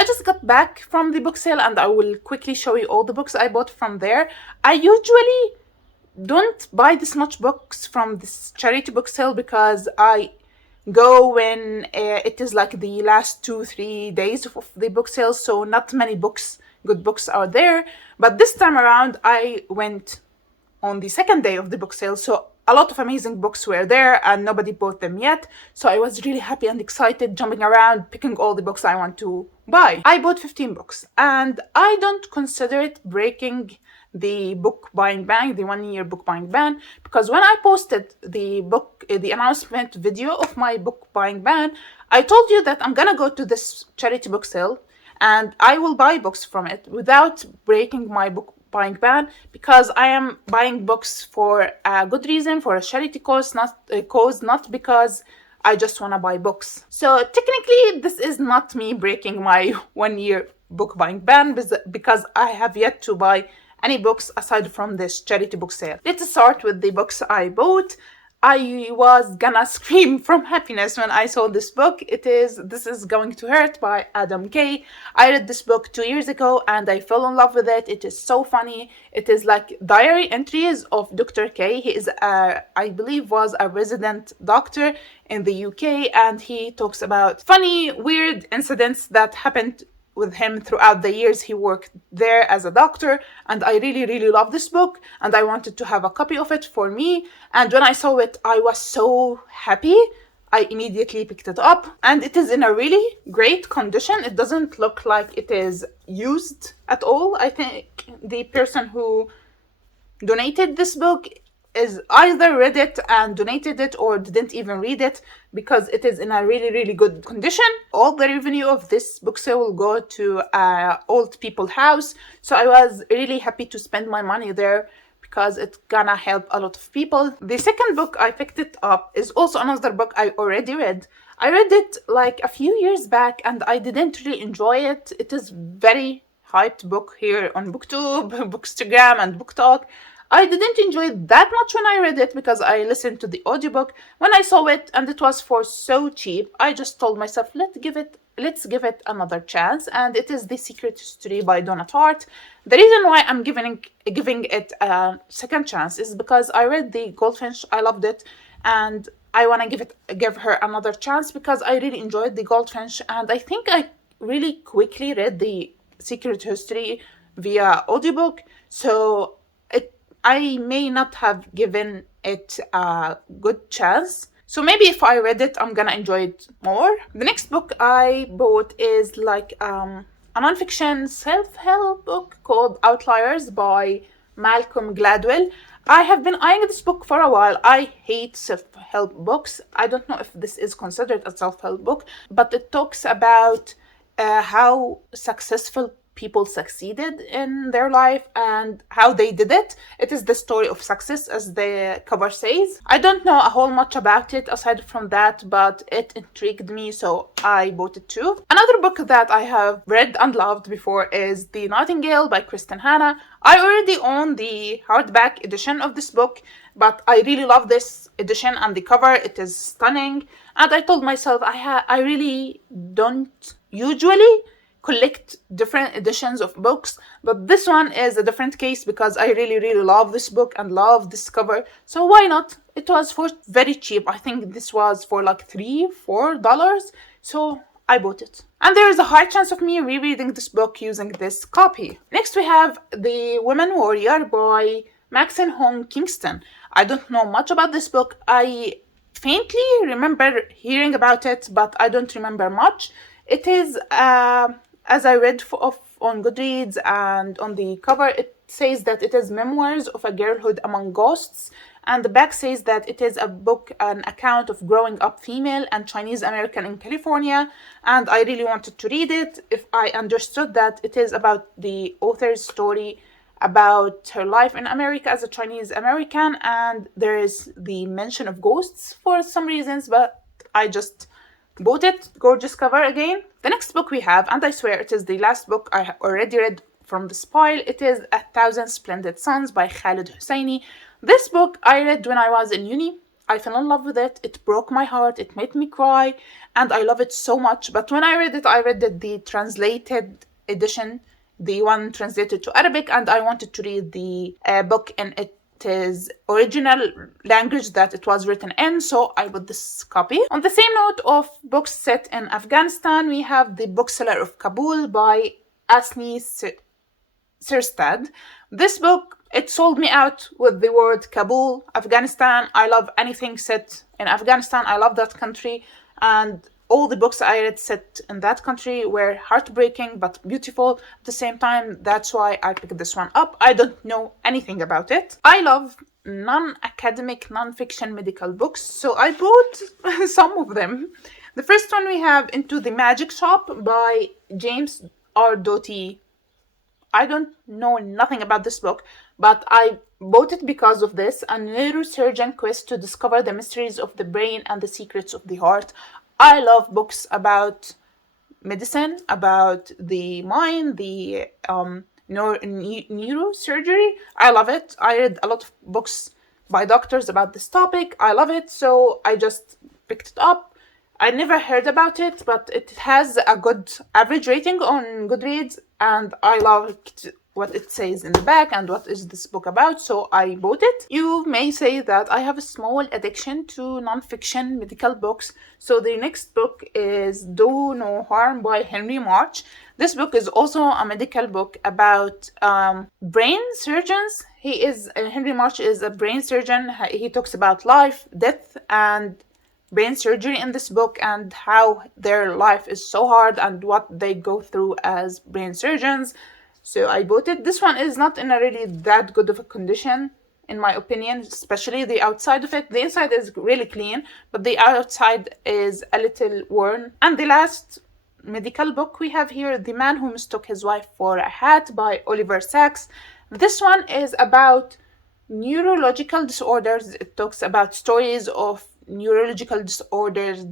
I just got back from the book sale and I will quickly show you all the books I bought from there. I usually don't buy this much books from this charity book sale because I go when it is like the last 2-3 days of the book sale, so not many good books are there. But this time around I went on the second day of the book sale, so a lot of amazing books were there and nobody bought them yet. So I was really happy and excited, jumping around, picking all the books I want to buy. I bought 15 books and I don't consider it breaking the book buying ban, the 1-year book buying ban, because when I posted the announcement video of my book buying ban, I told you that I'm gonna go to this charity book sale and I will buy books from it without breaking my book buying ban, because I am buying books for a good reason, for a charity cause, not because I just want to buy books. So technically this is not me breaking my 1-year book buying ban, because I have yet to buy any books aside from this charity book sale. Let's start with the books I bought. I was gonna scream from happiness when I saw this book. This is Going to Hurt by Adam Kay. I read this book 2 years ago and I fell in love with it. It is so funny. It is like diary entries of Dr. Kay. He is, I believe, was a resident doctor in the UK, and he talks about funny, weird incidents that happened with him throughout the years he worked there as a doctor. And I really, really love this book and I wanted to have a copy of it for me. And when I saw it, I was so happy. I immediately picked it up and it is in a really great condition. It doesn't look like it is used at all. I think the person who donated this book is either read it and donated it or didn't even read it, because it is in a really, really good condition. All the revenue of this book sale will go to old people house. So I was really happy to spend my money there because it's gonna help a lot of people. The second book I picked it up is also another book I already read. I read it like a few years back and I didn't really enjoy it. It is very hyped book here on booktube, bookstagram and booktalk. I didn't enjoy it that much when I read it because I listened to the audiobook. When I saw it and it was for so cheap, I just told myself, let's give it another chance. And it is The Secret History by Donna Tartt. The reason why I'm giving it a second chance is because I read The Goldfinch, I loved it, and I want to give her another chance because I really enjoyed The Goldfinch, and I think I really quickly read The Secret History via audiobook, so I may not have given it a good chance. So maybe if I read it, I'm gonna enjoy it more. The next book I bought is like a nonfiction self-help book called Outliers by Malcolm Gladwell. I have been eyeing this book for a while. I hate self-help books. I don't know if this is considered a self-help book, but it talks about how successful people succeeded in their life and how they did it. It is the story of success, as the cover says. I don't know a whole much about it aside from that, but it intrigued me, so I bought it too. Another book that I have read and loved before is The Nightingale by Kristen Hanna. I already own the hardback edition of this book, but I really love this edition and the cover. It is stunning. And I told myself I really don't usually collect different editions of books, but this one is a different case because I really love this book and love this cover. So why not? It was for very cheap. I think this was for like $3-4. So I bought it. And there is a high chance of me rereading this book using this copy. Next we have The Woman Warrior by Maxine Hong Kingston. I don't know much about this book. I faintly remember hearing about it, but I don't remember much. It is, as I read on Goodreads and on the cover, it says that it is memoirs of a girlhood among ghosts, and the back says that it is a book, an account of growing up female and Chinese American in California, and I really wanted to read it if I understood that it is about the author's story about her life in America as a Chinese American, and there is the mention of ghosts for some reasons, but I just bought it. Gorgeous cover again. The next book we have, and I swear it is the last book I already read from this pile, it is 1,000 Splendid Suns by Khaled Hosseini. This book I read when I was in uni. I fell in love with it. It broke my heart. It made me cry, and I love it so much. But when I read it the translated edition, the one translated to Arabic, and I wanted to read the book in its original language that it was written in, so I bought this copy. On the same note of books set in Afghanistan, we have The Bookseller of Kabul by Asni Sirstad. This book, it sold me out with the word Kabul, Afghanistan. I love anything set in Afghanistan. I love that country, and all the books I read set in that country were heartbreaking but beautiful at the same time. That's why I picked this one up. I don't know anything about it. I love non-academic, non-fiction medical books, so I bought some of them. The first one we have Into the Magic Shop by James R. Doty. I don't know nothing about this book, but I bought it because of this, a neurosurgeon quest to discover the mysteries of the brain and the secrets of the heart. I love books about medicine, about the mind, the neurosurgery. I love it. I read a lot of books by doctors about this topic. I love it, so I just picked it up. I never heard about it, but it has a good average rating on Goodreads, and I loved what it says in the back and what is this book about, so I bought it. You may say that I have a small addiction to non-fiction medical books, so the next book is Do No Harm by Henry March. This book is also a medical book about brain surgeons. Henry March is a brain surgeon. He talks about life, death, and brain surgery in this book, and how their life is so hard and what they go through as brain surgeons. So I bought it. This one is not in a really that good of a condition, in my opinion, especially the outside of it. The inside is really clean, but the outside is a little worn. And the last medical book we have here, The Man Who Mistook His Wife for a Hat by Oliver Sacks. This one is about neurological disorders. It talks about stories of neurological disorders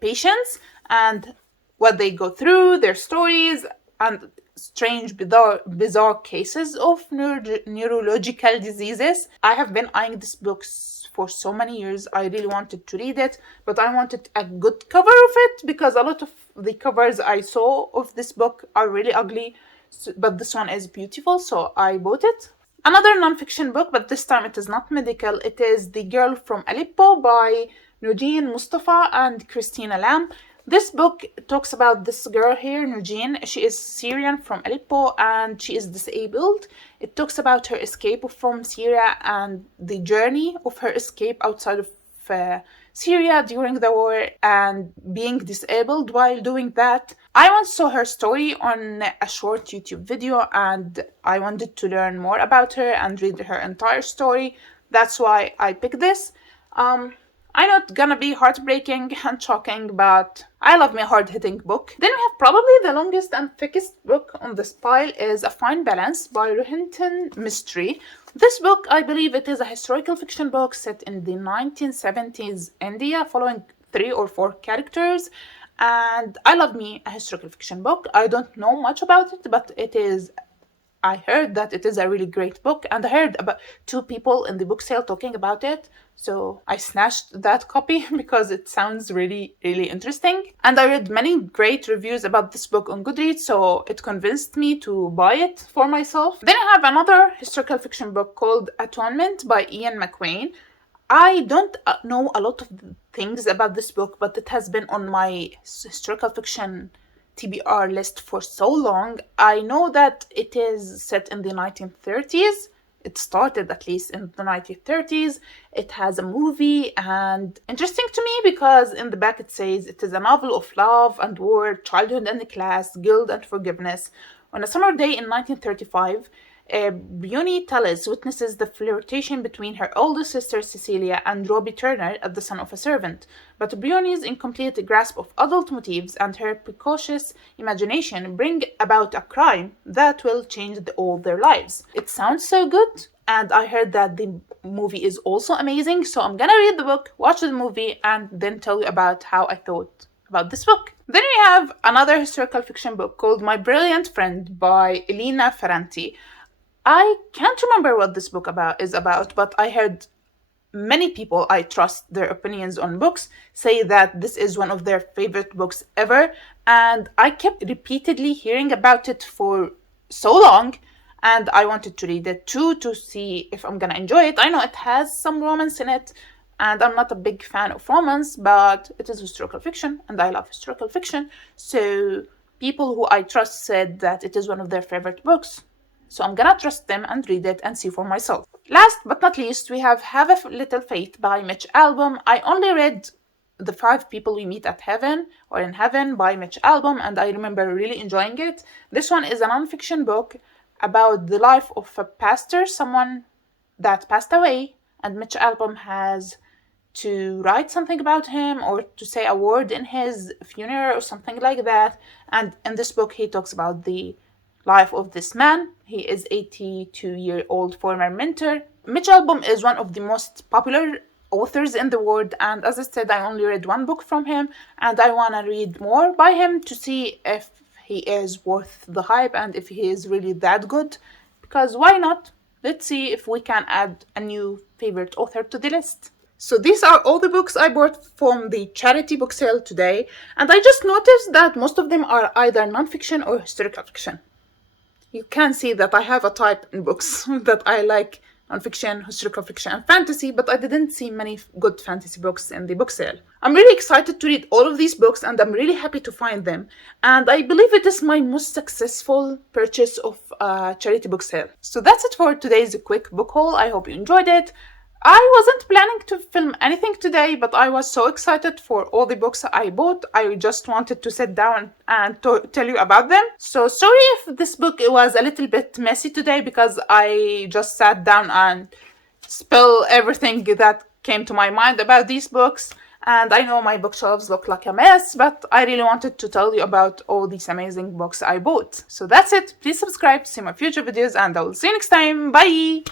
patients and what they go through, their stories, and strange, bizarre cases of neurological diseases. I have been eyeing this book for so many years. I really wanted to read it, but I wanted a good cover of it because a lot of the covers I saw of this book are really ugly, but this one is beautiful, so I bought it. Another non-fiction book, but this time it is not medical. It is The Girl from Aleppo by Nujeen Mustafa and Christina Lamb. This book talks about this girl here, Nujeen. She is Syrian from Aleppo and she is disabled. It talks about her escape from Syria and the journey of her escape outside of Syria during the war and being disabled while doing that. I once saw her story on a short YouTube video and I wanted to learn more about her and read her entire story. That's why I picked this. I know it's gonna be heartbreaking and shocking, but I love my hard-hitting book. Then we have probably the longest and thickest book on this pile is A Fine Balance by Rohinton Mystery. This book, I believe it is a historical fiction book set in the 1970s India, following 3 or 4 characters. And I love me a historical fiction book. I don't know much about it, but I heard that it is a really great book, and I heard about 2 people in the book sale talking about it. So I snatched that copy because it sounds really, really interesting. And I read many great reviews about this book on Goodreads, so it convinced me to buy it for myself. Then I have another historical fiction book called Atonement by Ian McQueen. I don't know a lot of things about this book, but it has been on my historical fiction TBR list for so long. I know that it is set in the 1930s. It started at least in the 1930s. It has a movie, and interesting to me because in the back it says it is a novel of love and war, childhood and class, guilt and forgiveness. On a summer day in 1935, Bryony Tallis witnesses the flirtation between her older sister Cecilia and Robbie Turner at the son of a servant. But Bryony's incomplete grasp of adult motives and her precocious imagination bring about a crime that will change all their lives. It sounds so good, and I heard that the movie is also amazing, so I'm gonna read the book, watch the movie, and then tell you about how I thought about this book. Then we have another historical fiction book called My Brilliant Friend by Elena Ferranti. I can't remember what this book is about, but I heard many people I trust their opinions on books say that this is one of their favorite books ever, and I kept repeatedly hearing about it for so long, and I wanted to read it too to see if I'm gonna enjoy it. I know it has some romance in it, and I'm not a big fan of romance, but it is historical fiction, and I love historical fiction, so people who I trust said that it is one of their favorite books. So I'm gonna trust them and read it and see for myself. Last but not least, we have a Little Faith by Mitch Albom. I only read The 5 People We Meet at Heaven or in Heaven by Mitch Albom, and I remember really enjoying it. This one is a non-fiction book about the life of a pastor, someone that passed away, and Mitch Albom has to write something about him or to say a word in his funeral or something like that. And in this book, he talks about the life of this man. He is 82-year-old former mentor. Mitch Albom is one of the most popular authors in the world, and as I said, I only read 1 book from him, and I want to read more by him to see if he is worth the hype and if he is really that good, because why not? Let's see if we can add a new favorite author to the list. So these are all the books I bought from the charity book sale today, and I just noticed that most of them are either non-fiction or historical fiction. You can see that I have a type in books that I like non-fiction, historical fiction, and fantasy, but I didn't see many good fantasy books in the book sale. I'm really excited to read all of these books, and I'm really happy to find them. And I believe it is my most successful purchase of a charity book sale. So that's it for today's quick book haul. I hope you enjoyed it. I wasn't planning to film anything today, but I was so excited for all the books I bought. I just wanted to sit down and tell you about them. So sorry if this book was a little bit messy today because I just sat down and spilled everything that came to my mind about these books. And I know my bookshelves look like a mess, but I really wanted to tell you about all these amazing books I bought. So that's it. Please subscribe to see my future videos, and I will see you next time. Bye!